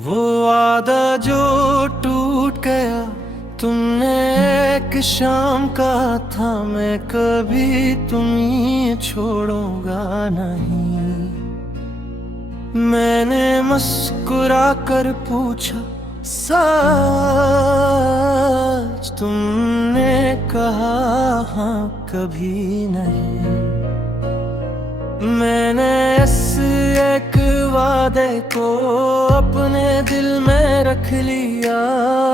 वो वादा जो टूट गया तुमने एक शाम का था, मैं कभी तुम्हें छोड़ूंगा नहीं। मैंने मुस्कुरा कर पूछा सच, तुमने कहा हाँ कभी नहीं। मैंने इस एक वादे को अपने दिल में रख लिया,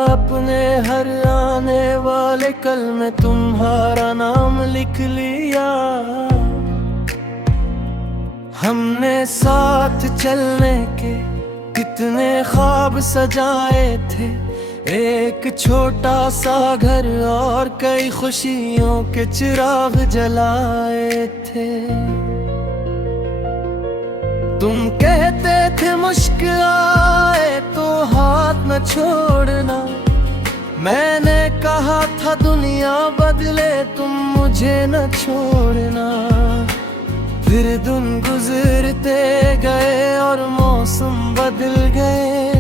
अपने हर आने वाले कल में तुम्हारा नाम लिख लिया। हमने साथ चलने के कितने ख्वाब सजाए थे, एक छोटा सा घर और कई खुशियों के चिराग जलाए थे। तुम कहते थे मुश्किल आए तो हाथ न छोड़ना, मैंने कहा था दुनिया बदले तुम मुझे न छोड़ना। फिर दिन गुजरते गए और मौसम बदल गए,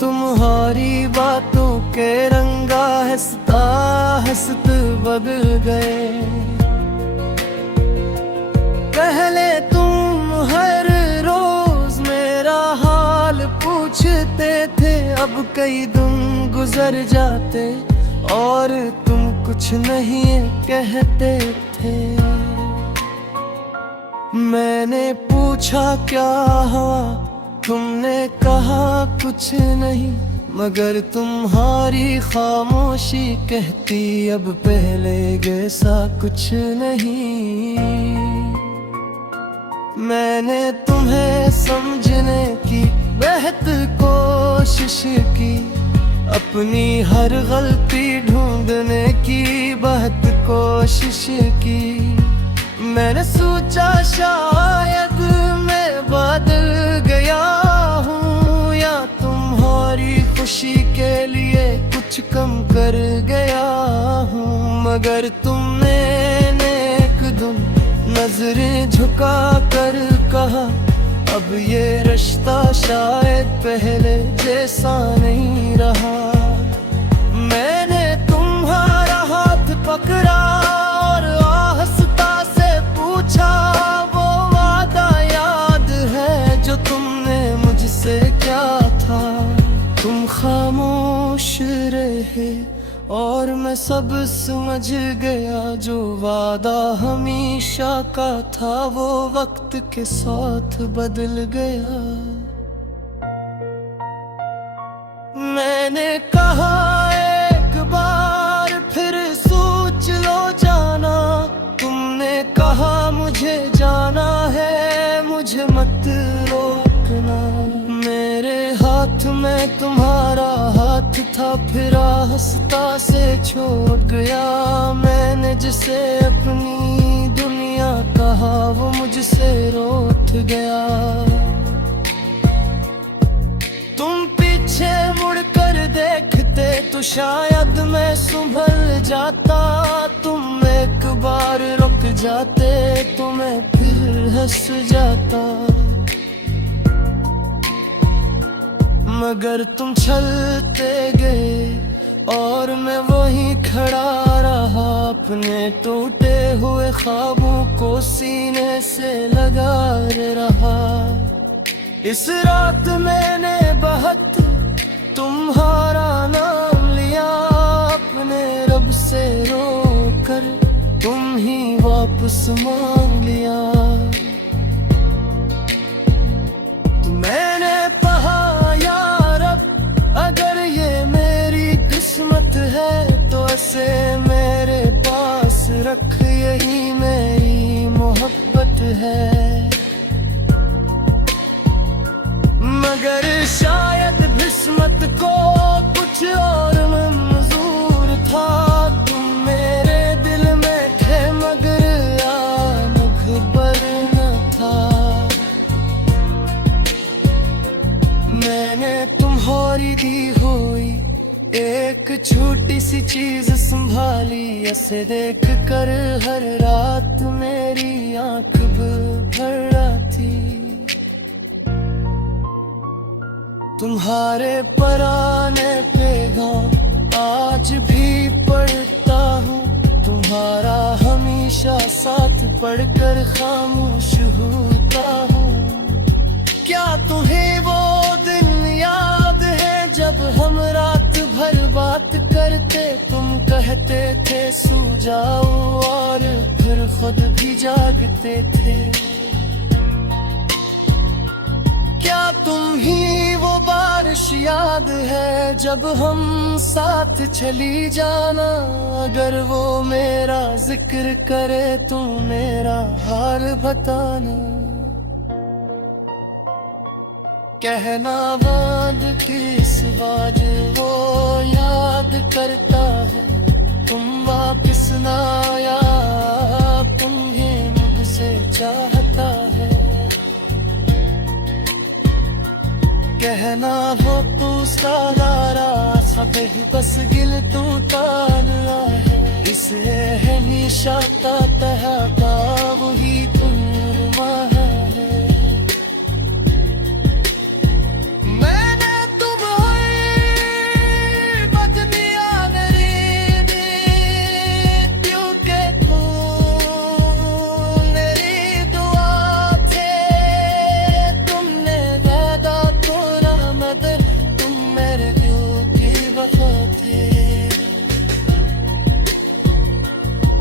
तुम्हारी बातों के रंगा हंसता हंसते बदल गए। पहले तुम हर रोज मेरा हाल पूछते थे, अब कई दिन गुजर जाते और तुम कुछ नहीं कहते थे। मैंने पूछा क्या हुआ, तुमने कहा कुछ नहीं, मगर तुम्हारी खामोशी कहती अब पहले जैसा कुछ नहीं। मैंने तुम्हें समझने की बेहद कोशिश की, अपनी हर गलती ढूंढने की बहुत कोशिश की। मैंने सोचा शायद मैं बदल गया हूँ, या तुम्हारी खुशी के लिए कुछ कम कर गया हूँ। मगर तुमने एक दिन नजरें झुका कर कहा, अब ये रिश्ता शायद पहले जैसा नहीं रहा। मैंने तुम्हारा हाथ पकड़ा और आहिस्ता से पूछा, वो वादा याद है जो तुमने मुझसे क्या था। तुम खामोश रहे और मैं सब समझ गया, जो वादा हमेशा का था वो वक्त के साथ बदल गया। मैंने कहा एक बार फिर सोच लो जाना, तुमने कहा मुझे जाना है, मुझे मत रोकना। मेरे हाथ में तुम्हारा हाथ था, फिर आहिस्ता से छोड़ गया। मैंने जिसे अपनी दुनिया कहा वो मुझसे रूठ गया। तुम पीछे मुड़कर देखते तो शायद मैं संभल जाता, तुम एक बार रुक जाते तो मैं फिर हंस जाता। मगर तुम चलते गए और मैं वहीं खड़ा रहा, अपने टूटे हुए ख्वाबों को सीने से लगाए रहा। इस रात मैंने बहुत तुम्हारा नाम लिया, अपने रब से रोकर तुम ही वापस मांग लिया। तो मैंने कहा या रब, अगर ये मेरी किस्मत है तो ऐसे मेरे पास रख, यही मेरी मोहब्बत है। मगर शायद किस्मत को कुछ और मंजूर था, तुम मेरे दिल में थे मगर आ एक छोटी सी चीज संभाली, ऐसे देख कर हर रात मेरी आंख भर आती। तुम्हारे पराने पैगाम आज भी पढ़ता हूँ, तुम्हारा हमेशा साथ पढ़कर खामोश होता हूँ। क्या तुम्हें वो दिन याद है जब हम रात भर बात करते, तुम कहते थे सो जाओ और फिर खुद भी जागते थे। क्या तुम ही वो बारिश याद है जब हम साथ चली जाना, अगर वो मेरा जिक्र करे तो मेरा हाल बताना। कहना बांध किस बाज वो याद करता है, तुम वापिस ना आया, तुम्हें मुझसे चाहता है। कहना वो तू सारा सब बस गिल तू ताना है, इसे है निशाता तहता वही तुम है।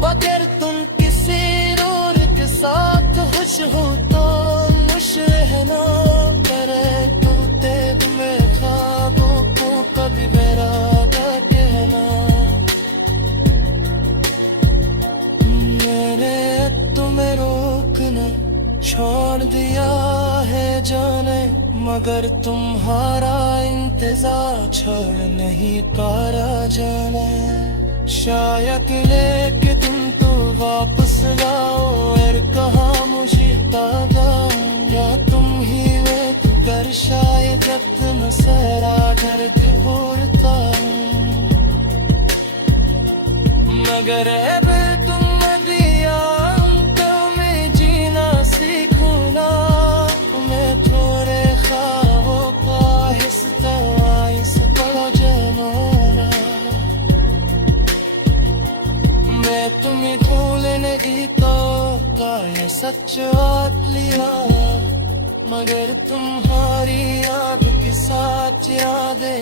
अगर तुम किसी और के साथ खुश हो तो मुझे है ना करे, टूटे तुम्हें ख्वाबों को कभी मेरा कहना। मैंने तुम्हें रोकना छोड़ दिया है जाने, मगर तुम्हारा इंतजार छोड़ नहीं पारा जाने। शायद लेके तुम तो वापस लाओ और कहा मुझे तागा, या तुम ही वो कर शायद तुम सारा घर बोलता। मगर अब तुम दिया तो मैं जीना सीखूं ना, मैं थोड़े ख्वाबों का हिस्सा इस पड़ा जमाना। मैं तुम्हें भूलने तो का ये सच बात लिया, मगर तुम्हारी याद के साथ यादें।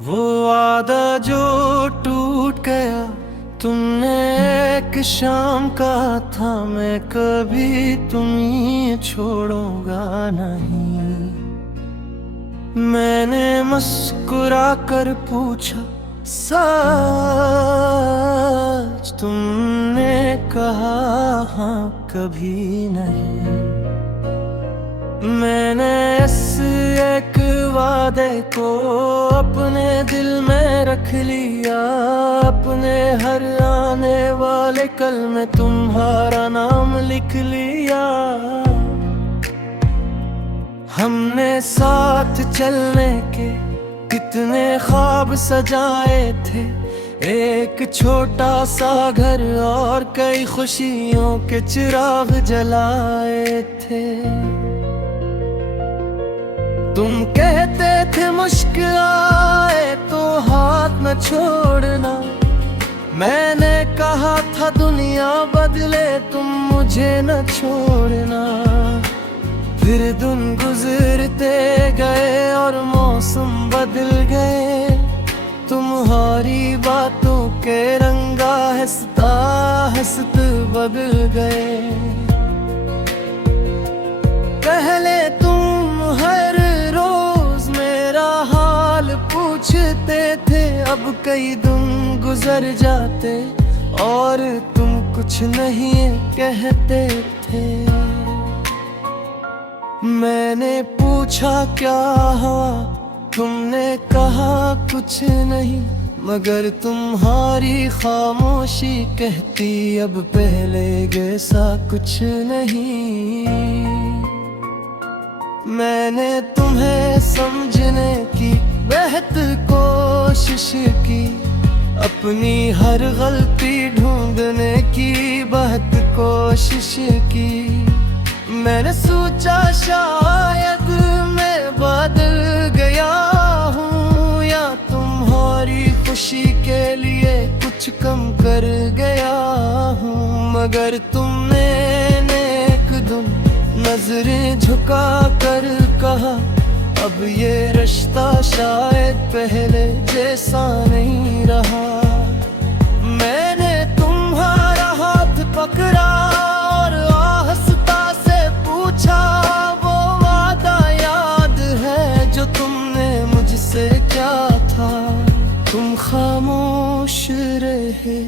वो वादा जो टूट गया, तुमने एक शाम कहा था मैं कभी तुम्हें छोड़ूंगा नहीं। मैंने मुस्कुरा कर पूछा सच, तुमने कहा हाँ कभी नहीं। मैंने इस एक वादे को अपने दिल में रख लिया, अपने हर आने वाले कल में तुम्हारा नाम लिख लिया। हमने साथ चलने के कितने ख्वाब सजाए थे, एक छोटा सा घर और कई खुशियों के चिराग जलाए थे। तुम कहते थे मुश्किल आए तो हाथ न छोड़ना, मैंने कहा था दुनिया बदले तुम मुझे न छोड़ना। फिर दिन गुजरते गए और मौसम बदल गए, तुम्हारी बातों के रंगा हंसता हंसत बदल गए। पहले तुम हर रोज मेरा हाल पूछते थे, अब कई दिन गुजर जाते और तुम कुछ नहीं कहते थे। मैंने पूछा क्या हुआ, तुमने कहा कुछ नहीं, मगर तुम्हारी खामोशी कहती अब पहले जैसा कुछ नहीं। मैंने तुम्हें समझने की बेहद कोशिश की, अपनी हर गलती ढूंढने की बहुत कोशिश की। मैंने सोचा शायद मैं बदल गया हूँ, या तुम्हारी खुशी के लिए कुछ कम कर गया हूँ। मगर तुमने एकदम नजरें झुका कर कहा, अब ये रिश्ता शायद पहले जैसा नहीं रहा। मैंने तुम्हारा हाथ पकड़ा और आहिस्ता से पूछा, वो वादा याद है जो तुमने मुझसे क्या था। तुम खामोश रहे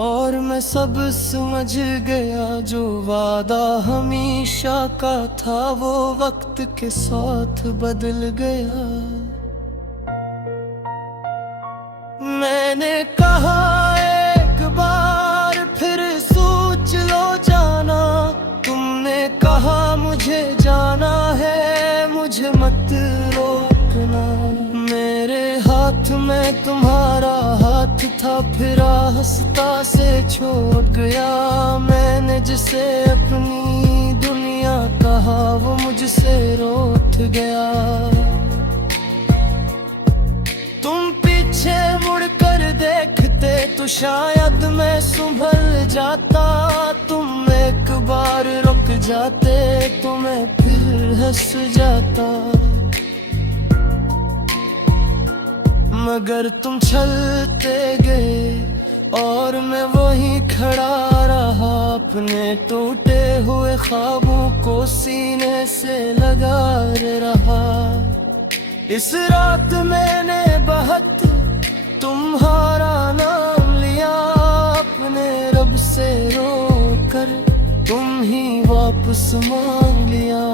और मैं सब समझ गया, जो वादा हमेशा का था वो वक्त के साथ बदल गया। मैंने कहा एक बार फिर सोच लो जाना, तुमने कहा मुझे जाना है, मुझे मत रोकना। मेरे हाथ में तुम्हारा हाथ था, फिर आहिस्ता से छोड़ गया। मैंने जिसे अपनी दुनिया कहा वो मुझसे रूठ गया। तुम पीछे मुड़कर देखते तो शायद मैं संभल जाता, तुम एक बार रुक जाते तो मैं फिर हंस जाता। मगर तुम चलते गए और मैं वहीं खड़ा रहा, अपने टूटे हुए ख्वाबों को सीने से लगा रहा। इस रात मैंने बहुत तुम्हारा नाम लिया, अपने रब से रोकर तुम ही वापस मांग लिया।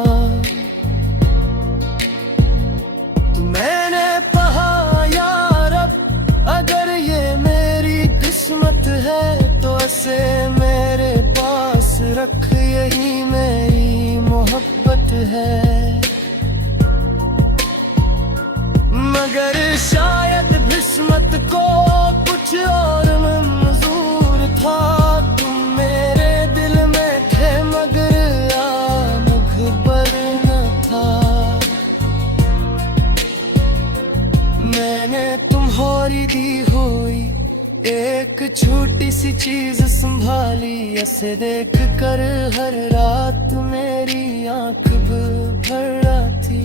तो मैंने कहा यार अगर ये मेरी किस्मत है तो ऐसे मेरे पास रख, यही मेरी मोहब्बत है। मगर शायद किस्मत को कुछ और मंजूर था, तुम मेरे दिल में थे मगर मुखबर न था। मैंने तुम्हारी दी हुई एक छोटी सी चीज संभाली, ऐसे देख कर हर रात मेरी आंख भर आती।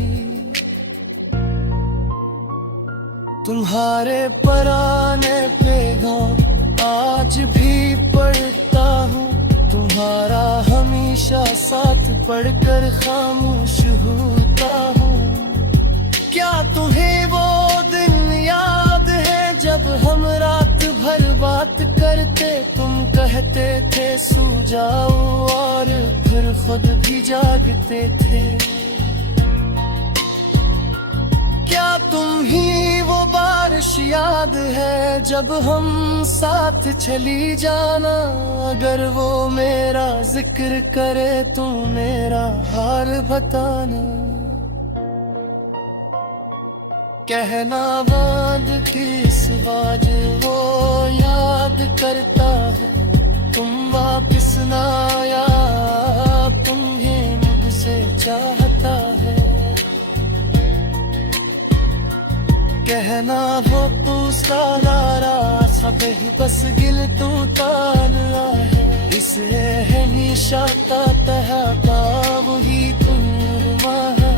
तुम्हारे पराने पैगाम आज भी पढ़ता हूँ, तुम्हारा हमेशा साथ पढ़कर खामोश होता हूँ। क्या तुम्हें वो दिन याद है जब हम रात भर बात करते, तुम कहते थे सो जाओ और फिर खुद भी जागते थे। क्या तुम ही वो बारिश याद है जब हम साथ चली जाना, अगर वो मेरा जिक्र करे तो मेरा हाल बताना। कहना बात किस बाज वो याद करता है, तुम वापिस ना आया, तुम्हें मुझसे चाहता है। कहना वो तू सारा सब बस गिल तू ताना है, इसे है निशाता तहता वही तुम है।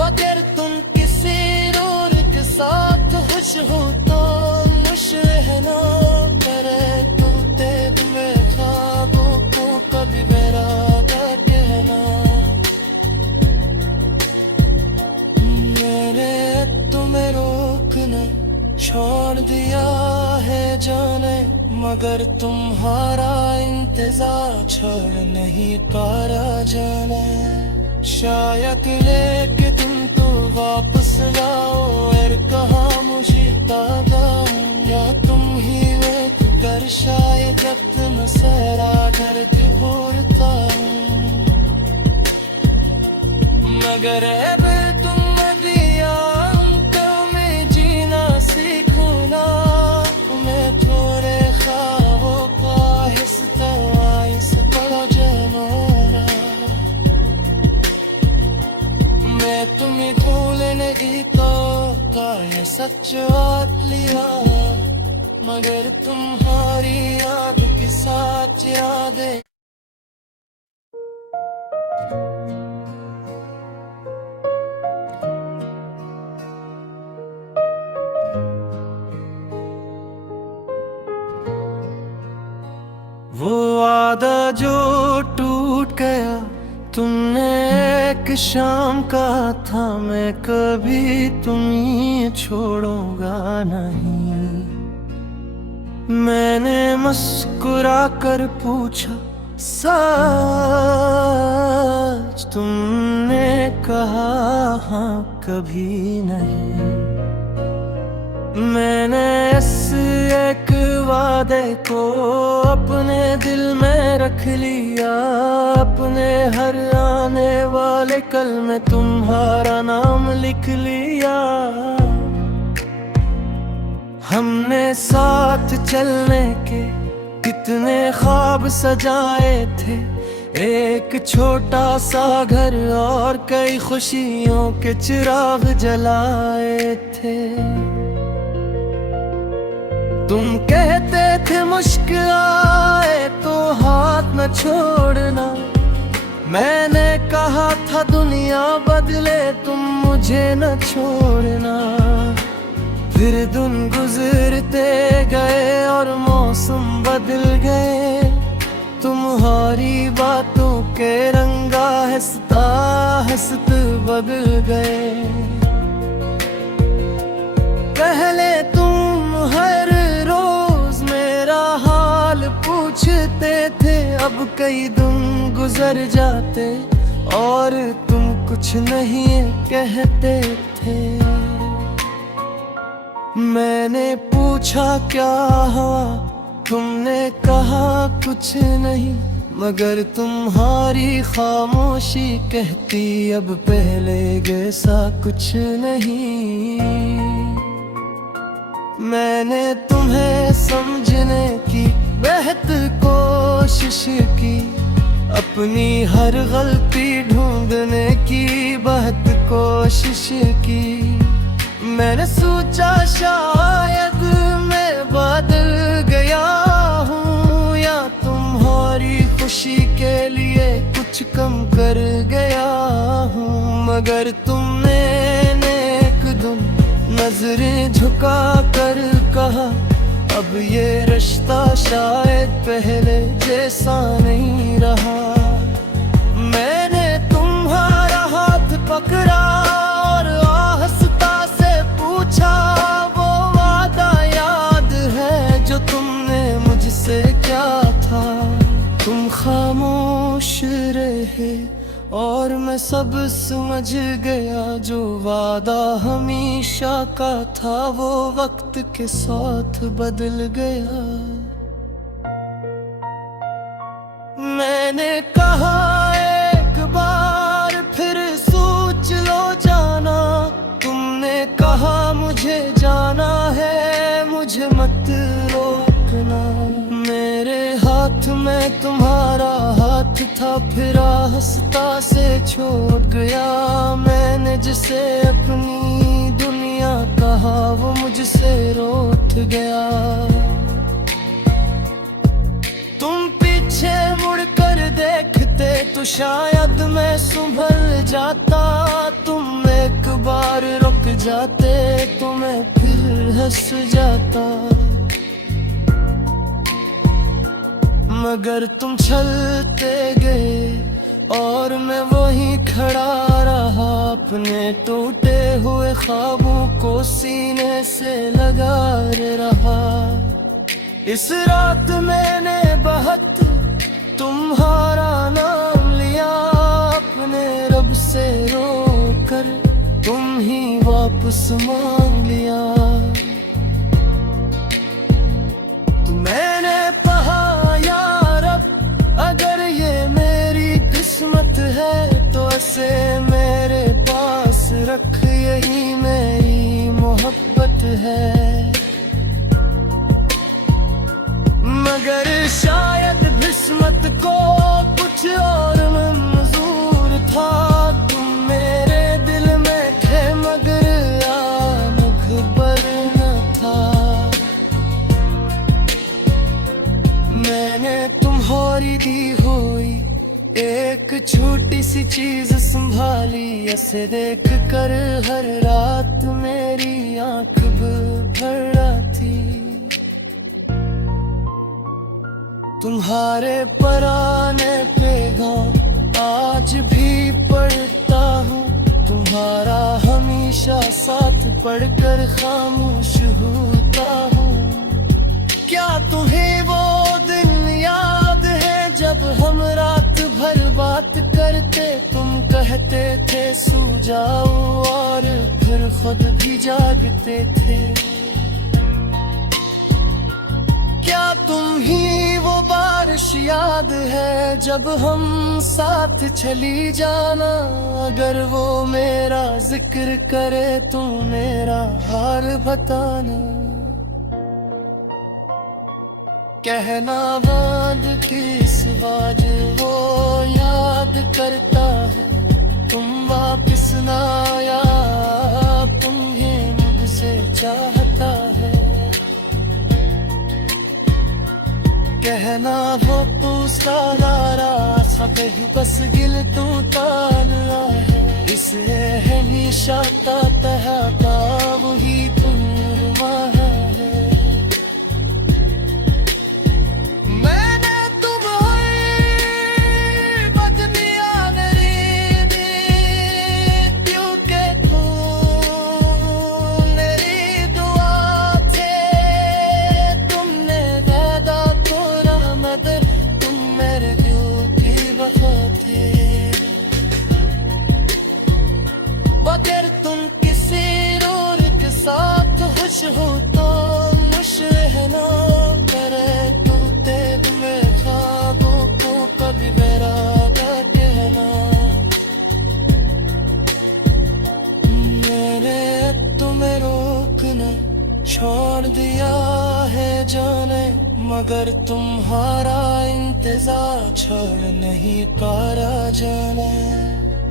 मगर तुम किसी मगर तुम्हारा इंतजार छोड़ नहीं पा रहा जाना। शायद लेके तुम तो वापस आओ और कहा मुझे तागा, या तुम ही वेट कर शायद जब तुम सहरा करके बोलता। मगर अब तुम दिया में जीना सीखो ना, मैं थोड़े ख्वाबों का हिस्सा इस पड़ा जमाना। मैं तुम्हें भूल नहीं तो का ये सच बात लिया, मगर तुम्हारी याद के साथ यादें। वो वादा जो टूट गया तुमने एक शाम कहा था, मैं कभी तुम्हें छोड़ूंगा नहीं। मैंने मुस्कुरा कर पूछा सच, तुमने कहा हाँ कभी नहीं। मैंने इस एक वादे को अपने दिल में रख लिया, अपने हर आने वाले कल में तुम्हारा नाम लिख लिया। हमने साथ चलने के कितने ख्वाब सजाए थे, एक छोटा सा घर और कई खुशियों के चिराग जलाए थे। तुम कहते थे मुश्किल आए तो हाथ न छोड़ना, मैंने कहा था दुनिया बदले तुम मुझे न छोड़ना। फिर दिन गुजरते गए और मौसम बदल गए, तुम्हारी बातों के रंगा हंसता हंसत बदल गए। पहले तुम हर रोज मेरा हाल पूछते थे, अब कई दिन गुजर जाते और तुम कुछ नहीं कहते थे। मैंने पूछा क्या हुआ, तुमने कहा कुछ नहीं, मगर तुम्हारी खामोशी कहती अब पहले जैसा कुछ नहीं। मैंने तुम्हें समझने की बेहद कोशिश की, अपनी हर गलती ढूंढने की बहुत कोशिश की। मैंने सोचा शायद मैं बदल गया हूँ, या तुम्हारी खुशी के लिए कुछ कम कर गया हूँ। मगर तुमने एक दिन नजरें झुका कर कहा, अब ये रिश्ता शायद पहले जैसा नहीं रहा। मैंने तुम्हारा हाथ पकड़ा और आहिस्ता से पूछा, वो वादा याद है जो तुमने मुझसे क्या था। तुम खामोश रहे और मैं सब समझ गया, जो वादा हमेशा का था वो वक्त के साथ बदल गया। मैंने कहा एक बार फिर सोच लो जाना, तुमने कहा मुझे जाना है, मुझे मत रोकना। मेरे हाथ में तुम्हारा हाथ था, फिर आहिस्ता से छोड़ गया। मैंने जिसे अपनी दुनिया कहा वो मुझसे रूठ गया। तुम पीछे मुड़कर देखते तो शायद मैं संभल जाता, तुम एक बार रुक जाते तो मैं फिर हंस जाता। मगर तुम चलते गए और मैं वहीं खड़ा रहा, अपने टूटे हुए ख्वाबों को सीने से लगा रहा। इस रात मैंने बहुत तुम्हारा नाम लिया, अपने रब से रोकर तुम ही वापस मांग लिया। तो मैंने कहा या रब, अगर ये मेरी किस्मत है तो ऐसे मेरे पास रख, यही मेरी मोहब्बत है। मगर शायद किस्मत को कुछ और मंजूर था, तुम मेरे दिल में थे मगर मखबर न था। मैंने तुम्हारी दी हुई एक छोटी सी चीज संभाली, ऐसे देख कर हर रात मेरी आंख भर आती। तुम्हारे पराने पैगाम आज भी पढ़ता हूँ, तुम्हारा हमेशा साथ पढ़कर खामोश होता हूँ। क्या तुम्हें वो दिन याद है जब हम रात भर बात करते, तुम कहते थे सो जाओ और फिर खुद भी जागते थे। क्या तुम ही वो बारिश याद है जब हम साथ चली जाना, अगर वो मेरा जिक्र करे तो मेरा हाल बताना। कहना बाद किस बात वो याद करता है, तुम वापिस ना आया, तुम्हें मुझसे चाहता है। कहना वो तू सारा सब बस गिल तू ताना है, इसे है निशाता तहता वही तुम है। मैंने तुम्हें बदलिया मेरी दी, क्योंकि तुम मेरी दुआ थे, तुमने वादा तोड़ा मगर तुम मेरे दिल की वफा थे। बगैर तुम किसी रूर के साथ खुश हो तो मुश रहना, करे टूटे तुम्हें ख्वाबों को कभी मेरा कहना। मैंने तुम्हें रोकना छोड़ दिया है जाने, मगर तुम्हारा इंतजार छोड़ नहीं पारा जाने।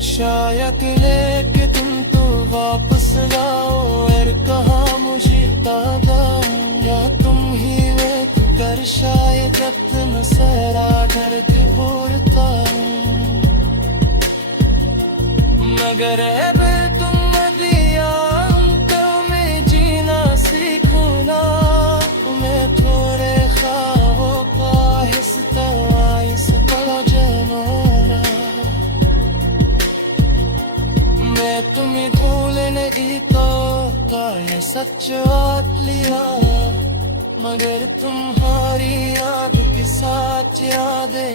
शायद लेके तुम तो वापस लाओ और कहा मुझे ताबा, या तुम ही वे कर शायद जब सहरा घर के बोलता। मगर अब तुम दिया तो मैं जीना सीखूं ना, मैं थोड़े ख्वाबों का हिस्सा इस बड़ा जमाना। मैं तुम्हें भूल नहीं तो ये सच बात लिया, मगर तुम्हारी याद के साथ यादें।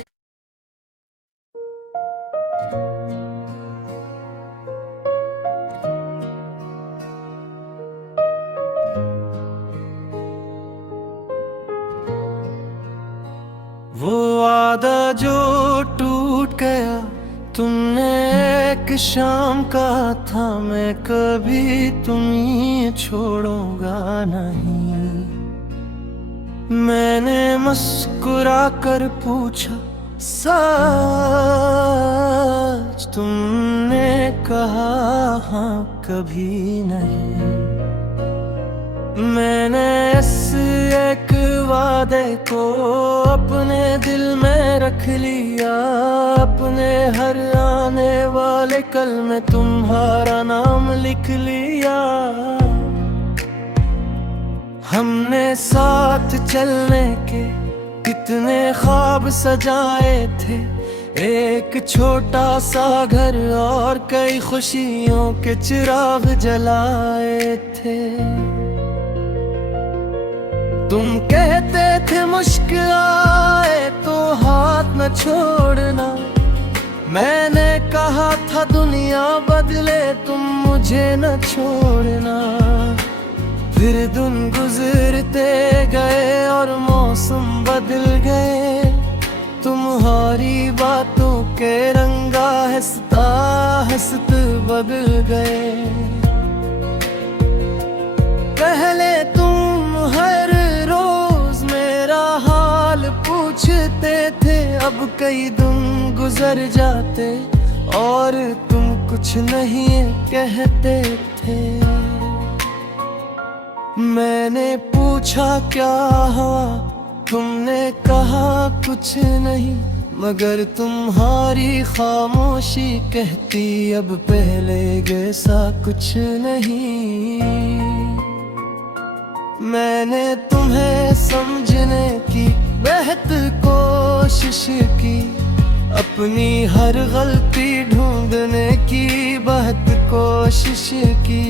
वो वादा जो टूट गया, तुमने एक शाम कहा था मैं कभी तुम्हें छोड़ूंगा नहीं। मैंने मुस्कुरा कर पूछा सच, तुमने कहा हाँ कभी नहीं। मैंने इस एक वादे को अपने दिल में रख लिया, अपने हर आने वाले कल में तुम्हारा नाम लिख लिया। हमने साथ चलने के कितने ख्वाब सजाए थे, एक छोटा सा घर और कई खुशियों के चिराग जलाए थे। तुम कहते थे मुश्किल आए तो हाथ न छोड़ना, मैंने कहा था दुनिया बदले तुम मुझे न छोड़ना। फिर दिन गुजरते गए और मौसम बदल गए, तुम्हारी बातों के रंगा हंसता हंसत बदल गए। पहले तुम हर रोज मेरा हाल पूछते थे, अब कई दिन गुजर जाते और तुम कुछ नहीं कहते थे। मैंने पूछा क्या हुआ, तुमने कहा कुछ नहीं, मगर तुम्हारी खामोशी कहती अब पहले जैसा कुछ नहीं। मैंने तुम्हें समझने की बेहद कोशिश की, अपनी हर गलती ढूंढने की बहुत कोशिश की।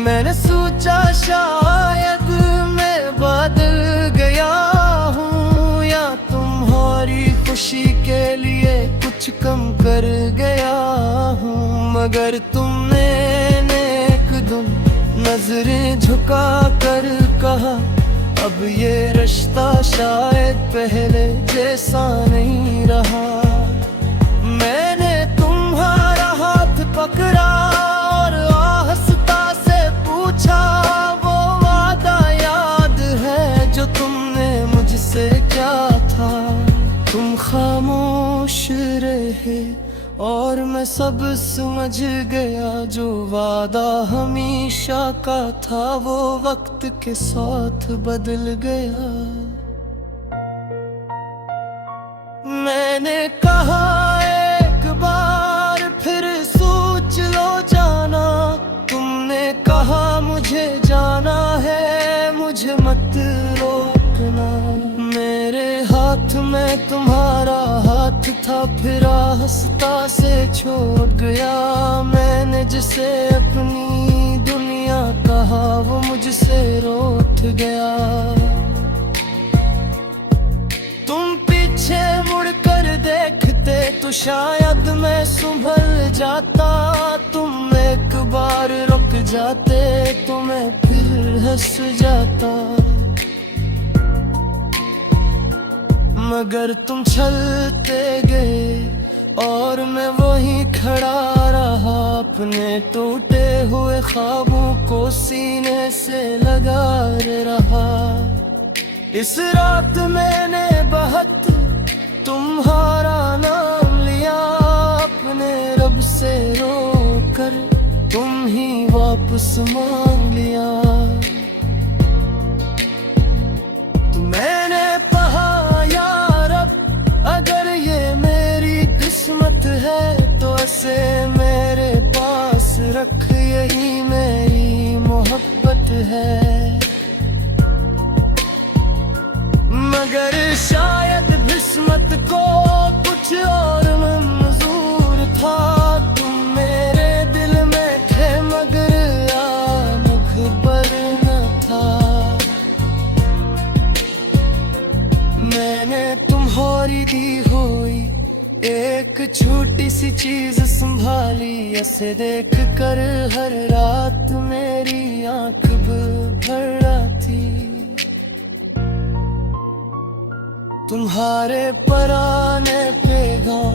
मैंने सोचा शायद मैं बदल गया हूँ, या तुम्हारी खुशी के लिए कुछ कम कर गया हूँ। मगर तुमने एक दिन नजरें झुका कर कहा, अब ये रिश्ता शायद पहले जैसा नहीं रहा। मैंने तुम्हारा हाथ पकड़ा और आहिस्ता से पूछा, वो वादा याद है जो तुमने मुझसे क्या था। तुम खामोश रहे और मैं सब समझ गया, जो वादा हमेशा का था वो वक्त के साथ बदल गया। मैंने कहा एक बार फिर सोच लो जाना, तुमने कहा मुझे जाना है, मुझे मत रोकना। मेरे हाथ में तुम्हारा हाथ था, फिर आहिस्ता से छोड़ गया। मैंने जिसे अपनी दुनिया कहा वो मुझसे रूठ गया। तुम पीछे मुड़कर देखते तो शायद मैं संभल जाता, तुम एक बार रुक जाते तो मैं फिर हंस जाता। मगर तुम चलते गए और मैं वहीं खड़ा रहा, अपने टूटे हुए ख्वाबों को सीने से लगाए रहा। इस रात मैंने बहुत तुम्हारा नाम लिया, अपने रब से रोकर तुम ही वापस मांग लिया। तो मैंने कहा या रब, अगर ये मेरी किस्मत है तो ऐसे मेरे पास रख, यही मेरी मोहब्बत है। मगर शायद किस्मत को कुछ और मंजूर था, तुम मेरे दिल में थे मगर मुखबर न था। मैंने तुम्हारी दी हुई एक छोटी सी चीज संभाली, ऐसे देख कर हर रात मेरी आंख भर थी। तुम्हारे पुराने पैगाम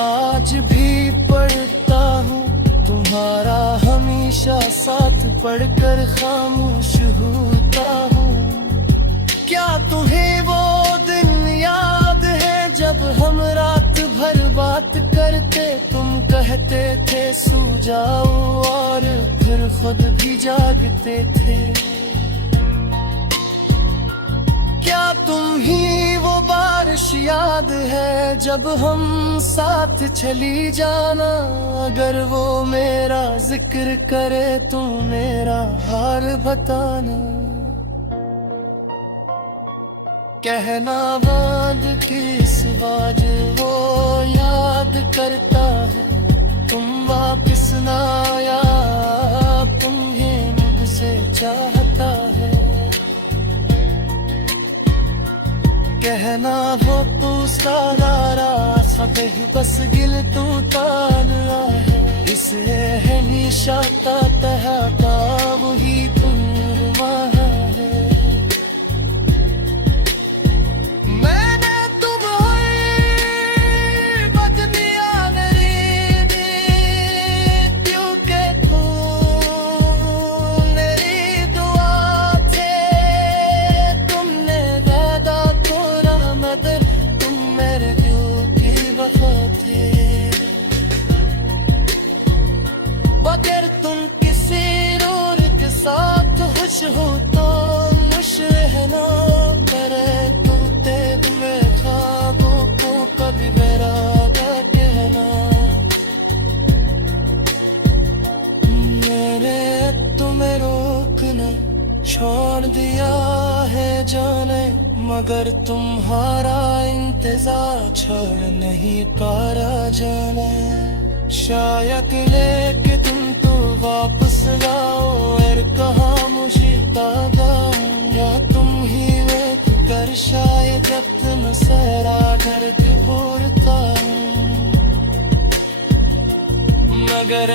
आज भी पढ़ता हूँ, तुम्हारा हमेशा साथ पढ़कर खामोश होता हूँ। क्या तुम्हें वो दिन याद है जब हम रात भर बात करते, तुम कहते थे सो जाओ और फिर खुद भी जागते थे। क्या तुम ही वो बारिश याद है जब हम साथ चली जाना, अगर वो मेरा जिक्र करे तो मेरा हाल बताना। कहना बाद किस बाज वो याद करता है, तुम वापिस ना आया, तुम्हें मुझसे चाहता है। ना वो तू सारा सदे बस गिल तू ताना है इसे है निशाता तहता वही तुम है मैंने तुम बदनिया नरी क्योंकि तू मेरी दुआ थे तुमने वादा तोड़ा मगर तुम मेरे दिल की वफा थे बगैर तुम किसी रोर के साथ खुश हो तो मुशहना करे तू तेज में ख्वाबों को कभी मेरा कहना मेरे तुम्हें रोकना छोड़ दिया है जाने मगर तुम्हारा इंतजार छोड़ नहीं पारा जाने शायद लेके तुम तो वापस लाओ और कहा मुझे दादा या तुम ही वेट कर शायद जब तुम सहरा घर के बोलता मगर